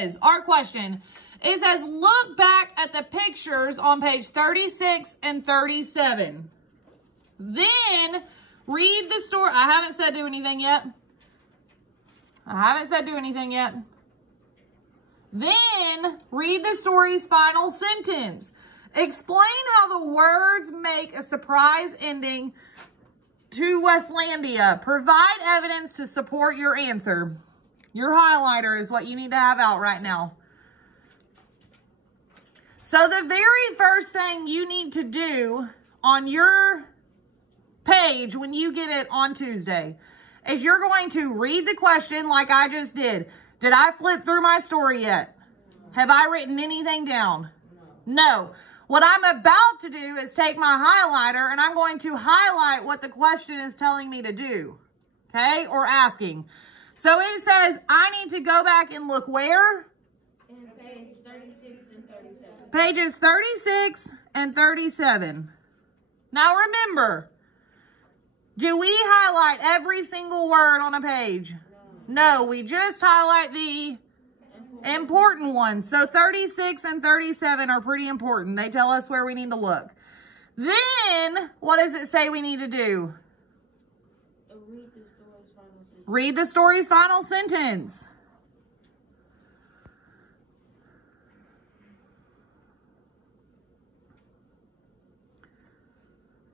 says, our question, it says, look back at the pictures on page 36 and 37. Then read the story. I haven't said do anything yet. Then read the story's final sentence. Explain how the words make a surprise ending to Westlandia. Provide evidence to support your answer. Your highlighter is what you need to have out right now. So the very first thing you need to do on your page when you get it on Tuesday is you're going to read the question like I just did. Did I flip through my story yet? Have I written anything down? No. What I'm about to do is take my highlighter and I'm going to highlight what the question is telling me to do. Okay? Or asking. So it says I need to go back and look where? In page 36 and 37. Pages 36 and 37. Now remember, do we highlight every single word on a page? No, we just highlight the important ones. So 36 and 37 are pretty important. They tell us where we need to look. Then, what does it say we need to do? Read the story's final sentence.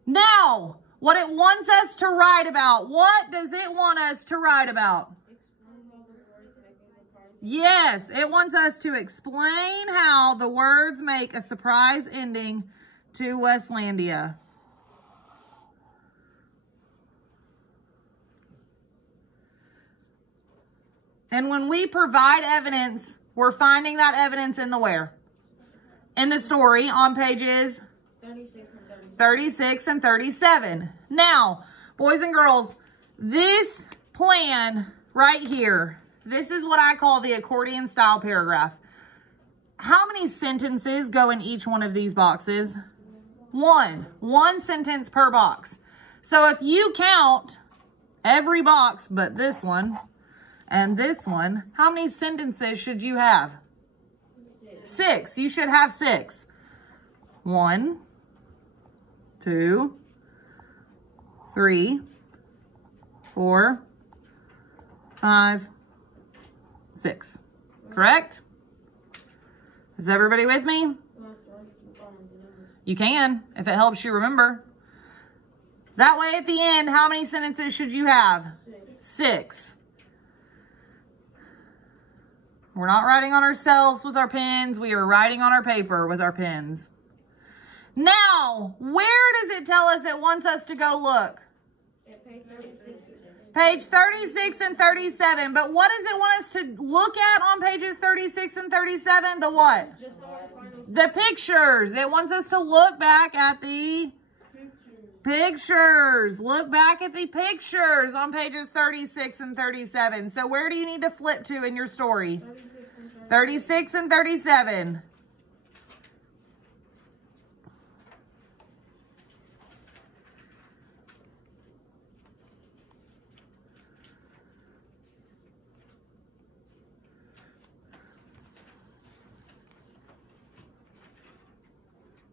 Now, what it wants us to write about. What does it want us to write about? Yes, it wants us to explain how the words make a surprise ending to Westlandia. And when we provide evidence, we're finding that evidence in the where? In the story on pages 36 and 37. Now, boys and girls, this plan right here, this is what I call the accordion style paragraph. How many sentences go in each one of these boxes? One sentence per box. So if you count every box but this one and this one, how many sentences should you have? 6. You should have 6. 1, 2, 3, 4, 5, 6. Correct? Is everybody with me? You can, if it helps you remember. That way at the end, how many sentences should you have? 6. We're not writing on ourselves with our pens. We are writing on our paper with our pens. Now, where does it tell us it wants us to go look? Page 36 and 37. But what does it want us to look at on pages 36 and 37? The what? The pictures. It wants us to look back at the pictures. Look back at the pictures on pages 36 and 37. So where do you need to flip to in your story? 36 and 37.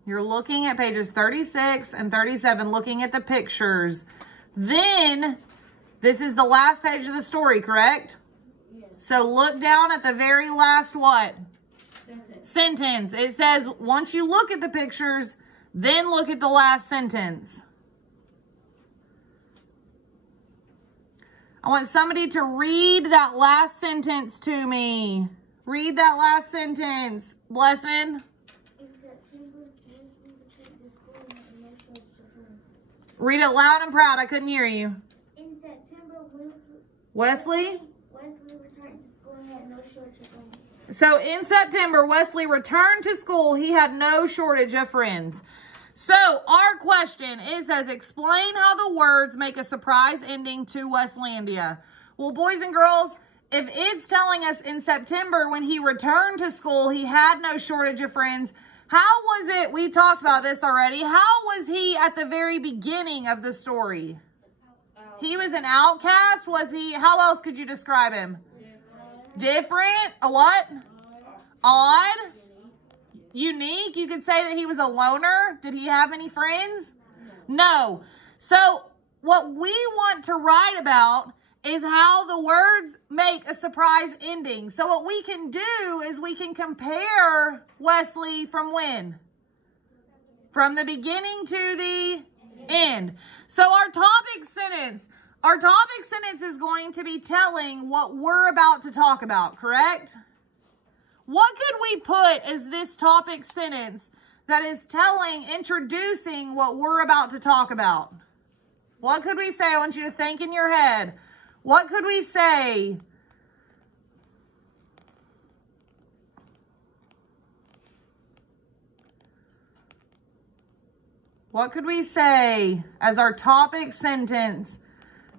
You're looking at pages 36 and 37, looking at the pictures. Then, this is the last page of the story, correct? Yes. So look down at the very last what? Sentence. It says, once you look at the pictures, then look at the last sentence. I want somebody to read that last sentence to me. Read that last sentence. Blessing. Read it loud and proud. I couldn't hear you. In September, Wesley returned to school and had no shortage of friends. So in September, Wesley returned to school. He had no shortage of friends. So our question is, explain how the words make a surprise ending to Westlandia. Well, boys and girls, if it's telling us in September when he returned to school, he had no shortage of friends, how was it, we talked about this already, how was he at the very beginning of the story? He was an outcast, was he? How else could you describe him? Different. A what? Odd? Unique? You could say that he was a loner. Did he have any friends? No. So what we want to write about is how the words make a surprise ending. So what we can do is we can compare Wesley from when? From the beginning to the end. So our topic sentence is going to be telling what we're about to talk about, correct? What could we put as this topic sentence that is introducing what we're about to talk about? What could we say? I want you to think in your head. What could we say? What could we say as our topic sentence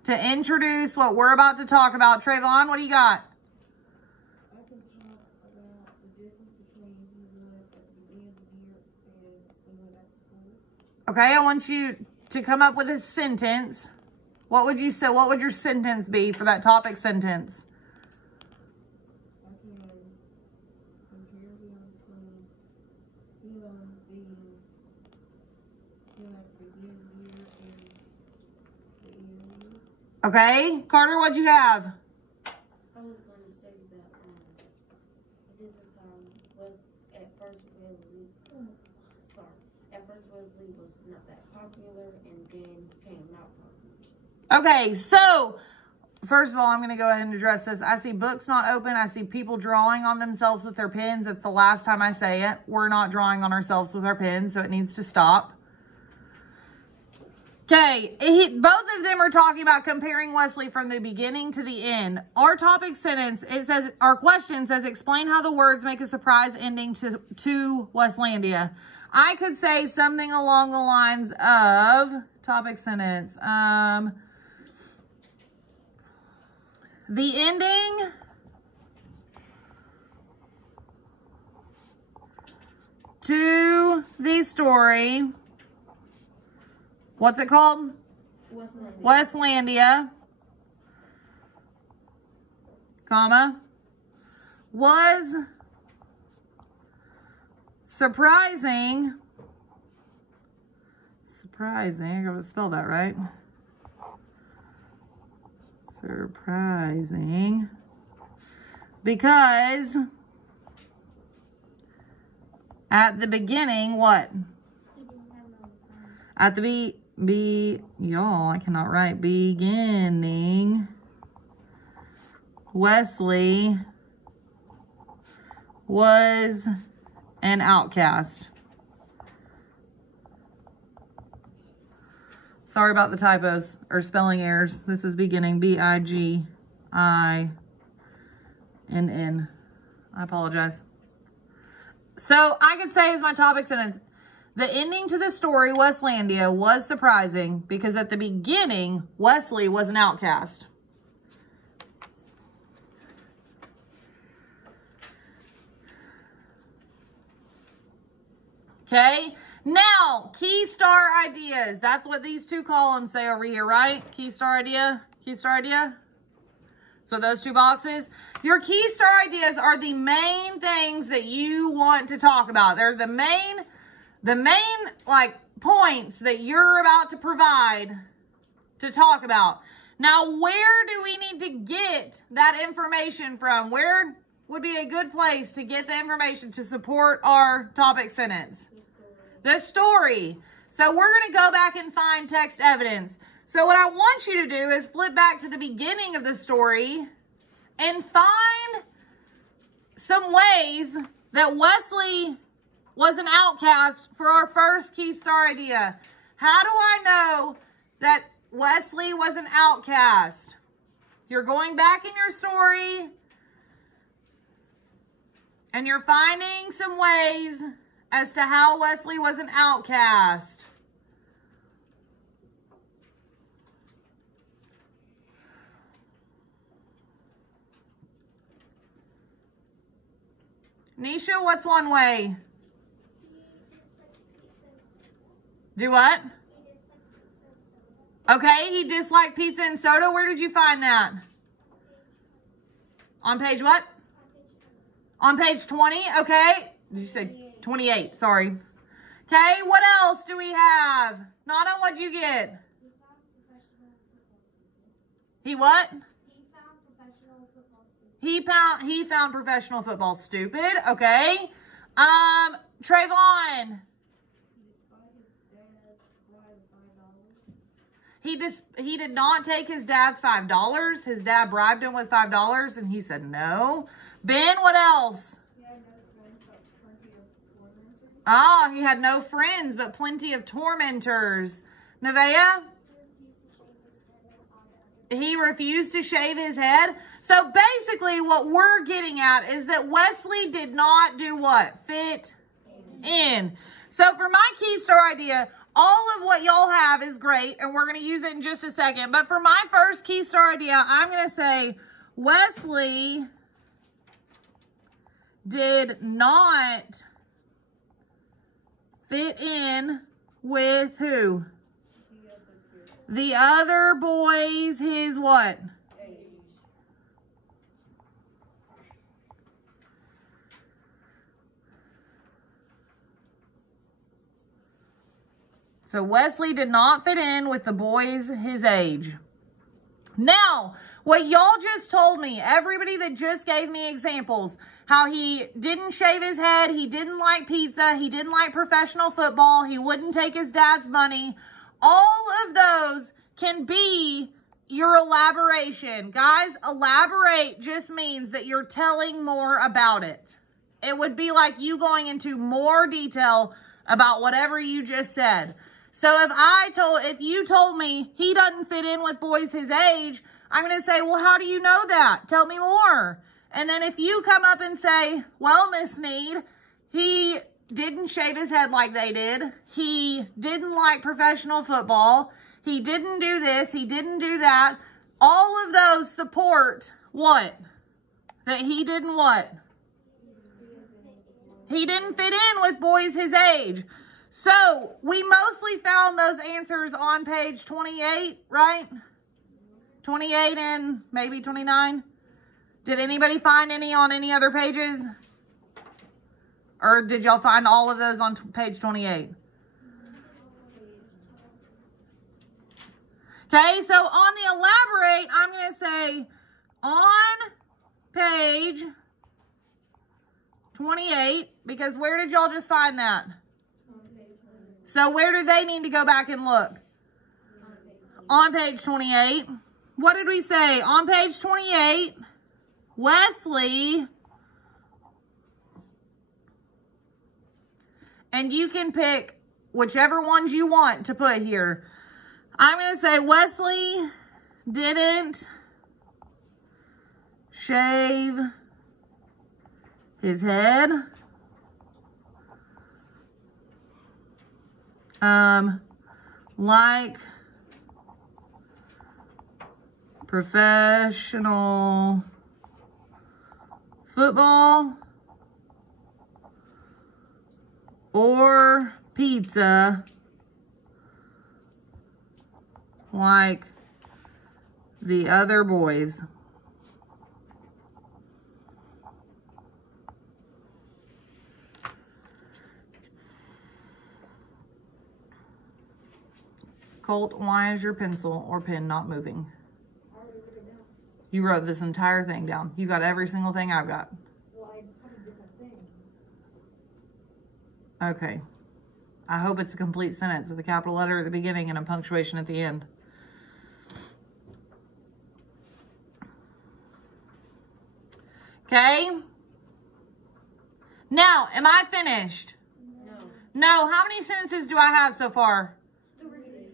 to introduce what we're about to talk about? Trayvon, what do you got? I can talk about the difference between who was at the beginning of the year and when we went back to school. Okay, I want you to come up with a sentence. What would you say? What would your sentence be for that topic sentence? I can compare him between him being at the beginning of the year and the end of the year. Okay, Carter, what'd you have? I was going to say that this is was at first Wesley. At first Wesley was not that popular, and then became not popular. Okay, so first of all, I'm going to go ahead and address this. I see books not open. I see people drawing on themselves with their pens. It's the last time I say it. We're not drawing on ourselves with our pens, so it needs to stop. Okay, both of them are talking about comparing Wesley from the beginning to the end. Our topic sentence, it says, our question says, explain how the words make a surprise ending to Westlandia. I could say something along the lines of, topic sentence, the ending to the story, what's it called? Westlandia, comma, was surprising, I gotta spell that right. Surprising, because at the beginning, what? At the y'all, I cannot write. Beginning, Wesley was an outcast. Sorry about the typos or spelling errors. This is beginning, B-I-G-I-N-N. I apologize. So I could say as my topic sentence, the ending to the story, Westlandia, was surprising because at the beginning, Wesley was an outcast. Okay, now, key star ideas. That's what these two columns say over here, right? Key star idea, key star idea. So those two boxes. Your key star ideas are the main things that you want to talk about. They're the main like points that you're about to provide to talk about. Now, where do we need to get that information from? Where would be a good place to get the information to support our topic sentence? The story. So we're going to go back and find text evidence. So what I want you to do is flip back to the beginning of the story and find some ways that Wesley was an outcast for our first key star idea. How do I know that Wesley was an outcast? You're going back in your story and you're finding some ways as to how Wesley was an outcast. Nisha, what's one way? Do what? Okay, he disliked pizza and soda. Where did you find that? On page what? On page 20, okay. Did you say 28? Sorry. Okay, what else do we have? Nana, what'd you get? He what? He found professional football stupid. Okay. Trayvon. He did not take his dad's $5. His dad bribed him with $5 and he said no. Ben, what else? Ah, he had no friends, but plenty of tormentors. Nevaeh? He refused to shave his head. So basically what we're getting at is that Wesley did not do what? Fit in. So for my key star idea, all of what y'all have is great, and we're going to use it in just a second. But for my first key star idea, I'm going to say Wesley did not fit in with who? The other boys, his what? So Wesley did not fit in with the boys his age. Now, what y'all just told me, everybody that just gave me examples, how he didn't shave his head, he didn't like pizza, he didn't like professional football, he wouldn't take his dad's money, all of those can be your elaboration. Guys, elaborate just means that you're telling more about it. It would be like you going into more detail about whatever you just said. So if you told me he doesn't fit in with boys his age, I'm going to say, well, how do you know that? Tell me more. And then if you come up and say, well, Miss Sneed, he didn't shave his head like they did. He didn't like professional football. He didn't do this. He didn't do that. All of those support what? That he didn't what? He didn't fit in with boys his age. So we mostly found those answers on page 28, right? 28 and maybe 29. Did anybody find any on any other pages? Or did y'all find all of those on page 28? Okay, so on the elaborate, I'm going to say on page 28, because where did y'all just find that? So where do they need to go back and look? On page 28. What did we say? On page 28, Wesley, and you can pick whichever ones you want to put here. I'm going to say Wesley didn't shave his head. Like professional football or pizza like the other boys. Colt, why is your pencil or pen not moving? You wrote this entire thing down. You got every single thing I've got. Well, I put a different thing. Okay. I hope it's a complete sentence with a capital letter at the beginning and a punctuation at the end. Okay. Now, am I finished? No. No. How many sentences do I have so far?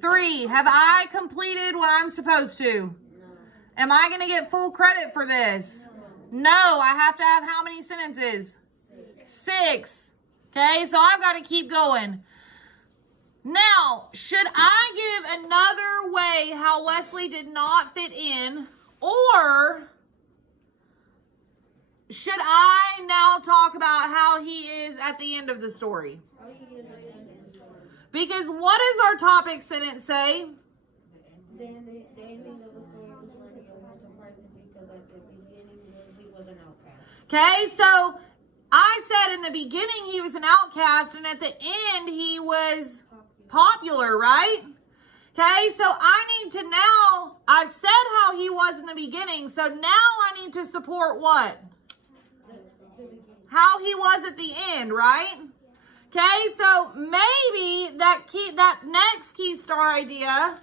3. Have I completed what I'm supposed to? No. Am I going to get full credit for this? No. I have to have how many sentences? 6. Okay, so I've got to keep going. Now, should I give another way how Wesley did not fit in, or should I now talk about how he is at the end of the story? Because what does our topic sentence say? The ending of the story was surprising because at the beginning he was an outcast. Okay, so I said in the beginning he was an outcast, and at the end he was popular, right? Okay, so I need to now, I've said how he was in the beginning, so now I need to support what? How he was at the end, right? Okay, so maybe that next key star idea,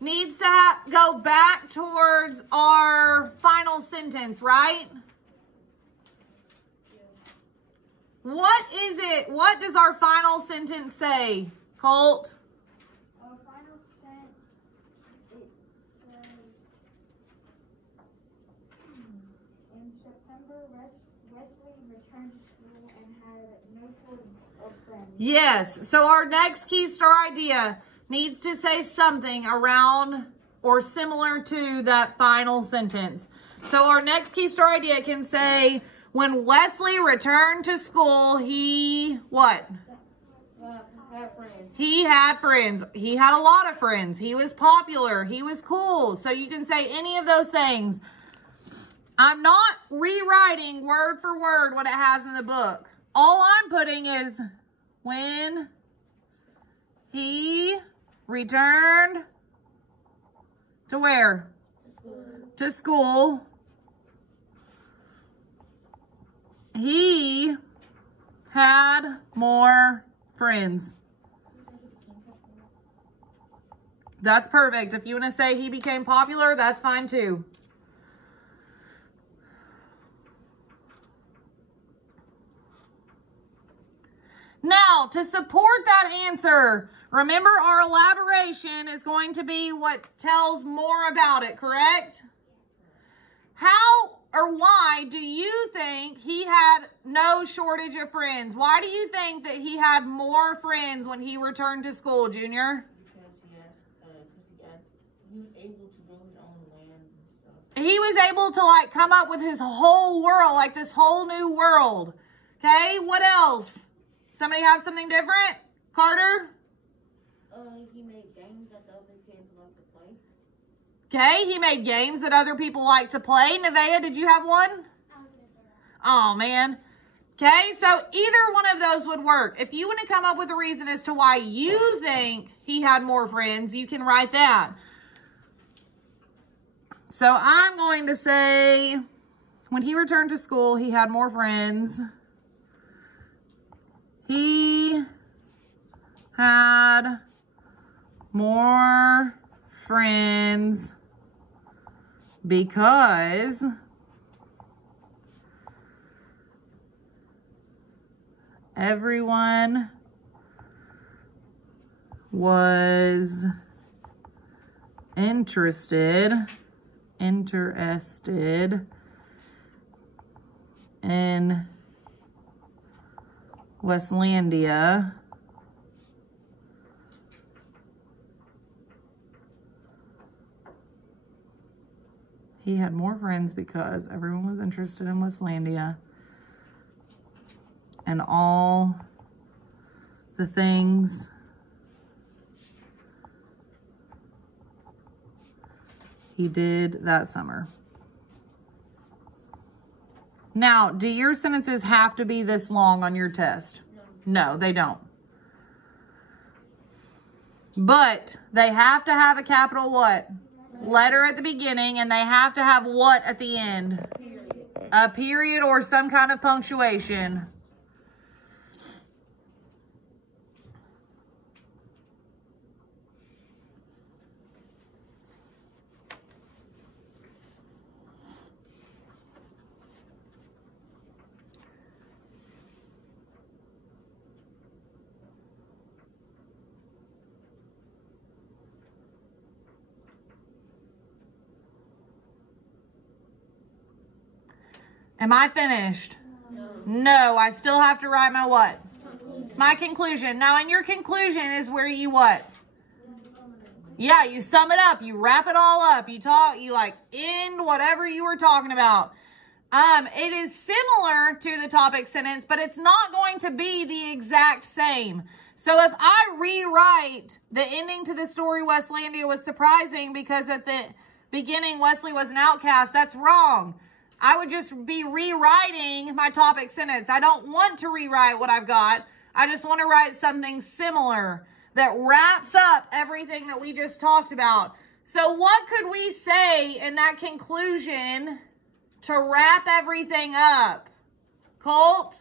needs to go back towards our final sentence, right? What is it? What does our final sentence say, Colt? Our final sentence, it says, in September, Wesley returned to school and had no sort of friends. Yes, so our next key star idea needs to say something around or similar to that final sentence. So our next key star idea can say, when Wesley returned to school, he, what? Have friends. He had friends. He had a lot of friends. He was popular. He was cool. So you can say any of those things. I'm not rewriting word for word what it has in the book. All I'm putting is when he returned to where? To school. He had more friends. That's perfect. If you want to say he became popular, that's fine too. Now, to support that answer, remember our elaboration is going to be what tells more about it, correct? How or why do you think he had no shortage of friends? Why do you think that he had more friends when he returned to school, Junior? Because he was able to grow his own land and stuff. He was able to like come up with his whole world, like this whole new world. Okay, what else? Somebody have something different? Carter? He made games that the other kids like to play. Okay, he made games that other people like to play. Nevaeh, did you have one? I was gonna say that. Oh, man. Okay, so either one of those would work. If you want to come up with a reason as to why you think he had more friends, you can write that. So I'm going to say, when he returned to school, he had more friends. He had more friends because everyone was interested in Westlandia. He had more friends because everyone was interested in Westlandia and all the things he did that summer. Now, do your sentences have to be this long on your test? No, they don't. But they have to have a capital what? Letter at the beginning, and they have to have what at the end? A period or some kind of punctuation. Am I finished? No, I still have to write my what? My conclusion. Now, in your conclusion is where you what? Yeah, you sum it up. You wrap it all up. You talk, you like end whatever you were talking about. It is similar to the topic sentence, but it's not going to be the exact same. So if I rewrite the ending to the story, Westlandia was surprising because at the beginning, Wesley was an outcast, that's wrong. I would just be rewriting my topic sentence. I don't want to rewrite what I've got. I just want to write something similar that wraps up everything that we just talked about. So what could we say in that conclusion to wrap everything up? Colt?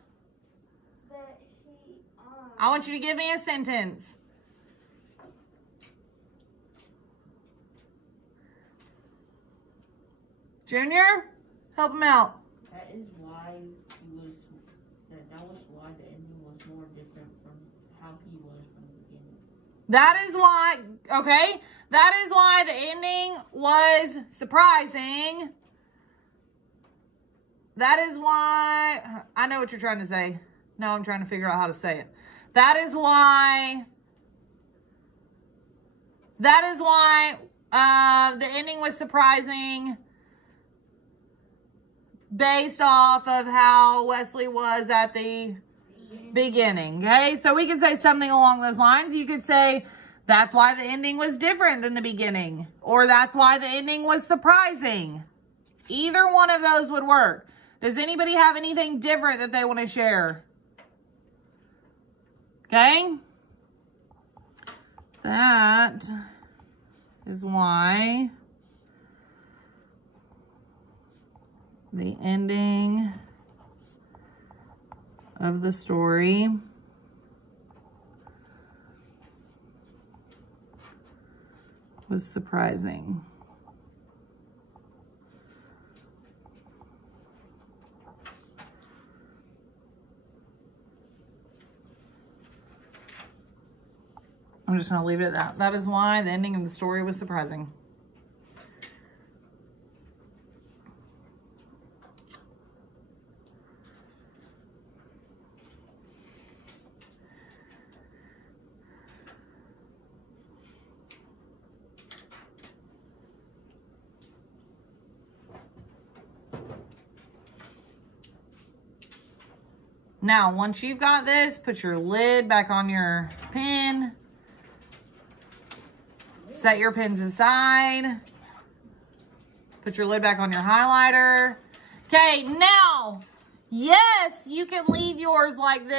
That he, I want you to give me a sentence. Junior, help him out. That is why he was, that was why the ending was more different from how he was from the beginning. That is why, okay, that is why the ending was surprising. That is why, I know what you're trying to say. Now I'm trying to figure out how to say it. That is why the ending was surprising based off of how Wesley was at the beginning, okay? So we could say something along those lines. You could say, that's why the ending was different than the beginning. Or that's why the ending was surprising. Either one of those would work. Does anybody have anything different that they want to share? Okay? That is why the ending of the story was surprising. I'm just going to leave it at that. That is why the ending of the story was surprising. Now, once you've got this, put your lid back on your pen. Set your pens aside. Put your lid back on your highlighter. Okay, now, yes, you can leave yours like this.